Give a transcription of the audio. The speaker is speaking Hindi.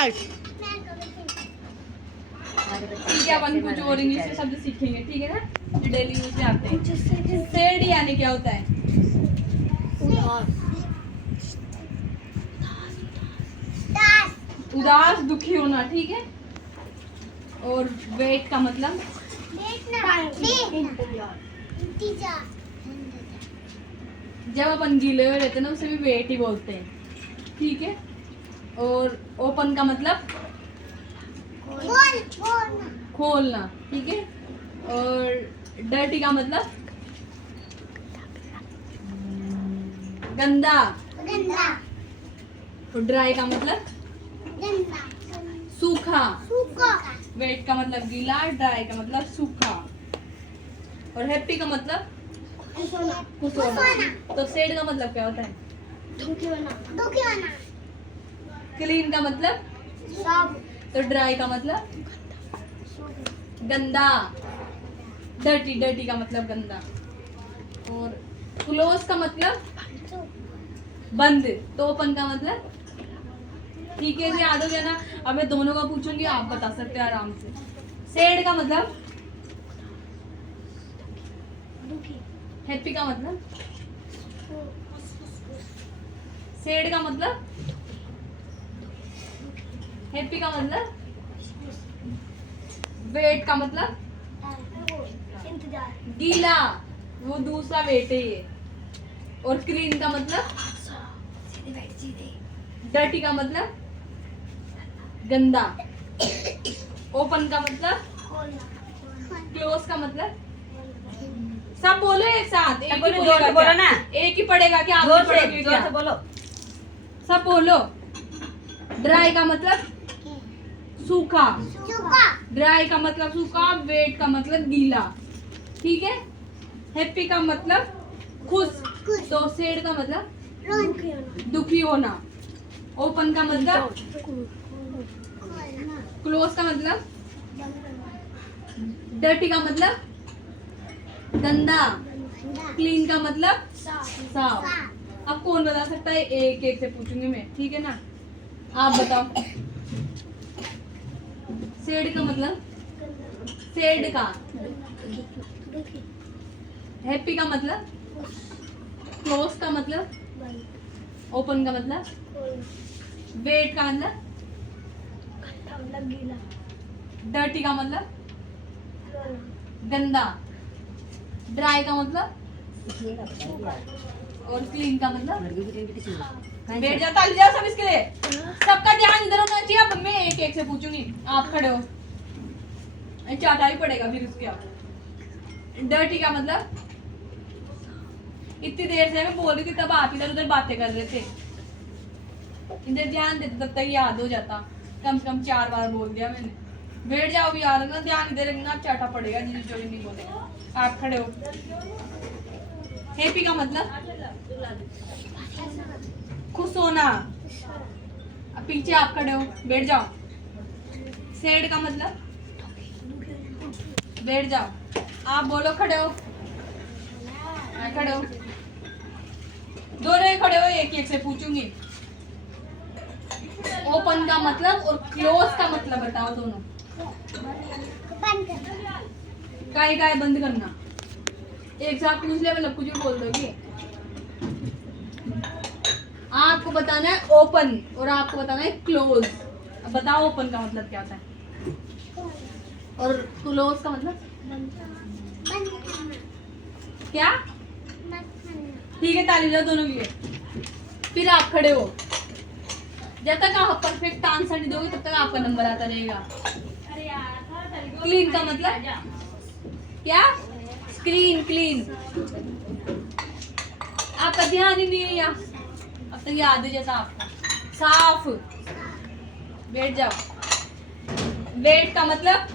ठीक है, अपन कुछ और इंग्लिश के शब्द सीखेंगे, ठीक है ना, जो डेली यूज में आते हैं। सैड यानी क्या होता है? उदास, दुखी होना, ठीक है। और वेट का मतलब जब अपन गीले हुए रहते हैं ना, उसे भी वेट ही बोलते हैं, ठीक है। और ओपन का मतलब खोलना, ठीक है। और डर्टी का मतलब गंदा। और ड्राई का मतलब सूखा। वेट का मतलब गीला, ड्राई का मतलब सूखा। और हैप्पी का मतलब खुश होना। तो सैड का मतलब क्या होता है? दुखी होना। क्लीन का मतलब साफ। तो ड्राई का मतलब गंदा। डर्टी का मतलब गंदा। और क्लोज का मतलब बंद। तो ओपन का मतलब, ठीक है, याद हो गया ना। अब मैं दोनों का पूछूंगी, आप बता सकते हैं आराम से। सैड का मतलब हैप्पी का मतलब सैड का मतलब हैप्पी का मतलब वेट का मतलब इंतजार। गीला, वो दूसरा वेट है ये। और क्लीन का मतलब डर्टी का मतलब गंदा। ओपन का मतलब क्लोज का मतलब। सब बोलो एक साथ, एक ही बोलेगा बोलो क्या? ना। एक ही पढ़ेगा क्या? आप जोर भी से पढ़ोगे जोर क्या? से बोलो। सब बोलो। ड्राई का मतलब सूखा। ड्राई का मतलब सूखा, वेट का मतलब गीला, ठीक है। हैप्पी का मतलब खुश। तो सैड का मतलब दुखी होना। ओपन का मतलब क्लोज का मतलब डर्टी का मतलब गंदा। क्लीन का मतलब साफ। अब कौन बता सकता है? एक एक से पूछूंगी मैं, ठीक है ना। आप बताओ। सैड का मतलब सैड का। हैप्पी का मतलब क्लोज का मतलब ओपन का मतलब वेट का मतलब डर्टी का मतलब गंदा। ड्राई का मतलब और क्लीन का मतलब बैठ जाओ, ताली जाओ सब इसके लिए। सबका ध्यान इधर होना चाहिए। अब मैं एक एक से पूछूंगी, आप खड़े हो, चाटा ही पड़ेगा फिर उसके। आप डर्टी का मतलब, इतनी देर से मैं बोल रही थी तब आप इधर उधर बातें कर रहे थे। इधर ध्यान देते तब तक याद हो जाता। कम से कम 4 बार बोल दिया मैंने। बैठ जाओ भी यार, ना ध्यान इधर रखना, चाटा पड़ेगा जिस जो भी नहीं बोलेगा। आप खड़े हो। हैप्पी का मतलब खुश होना। अब पीछे आप खड़े हो, बैठ जाओ। सैड का मतलब बैठ जाओ। आप बोलो, खड़े हो। खड़े हो, दोनों ही खड़े हो, एक एक से पूछूंगी। ओपन का मतलब और क्लोज का मतलब बताओ दोनों। काय बंद करना। एक साथ पूछ ले, मतलब कुछ भी बोल दोगी। आपको बताना है ओपन और आपको बताना है क्लोज। अब बताओ ओपन का मतलब क्या होता है और क्लोज का मतलब क्या? ठीक है, ताली जाओ दोनों के लिए। फिर आप खड़े हो। जब तक आप परफेक्ट आंसर नहीं दोगे तब तक आपका नंबर आता रहेगा। क्लीन का मतलब क्या? Screen clean. आपका ध्यान ही नहीं है यहाँ, अब तक याद है जैसा आपको। साफ। बैठ जाओ। वेट का मतलब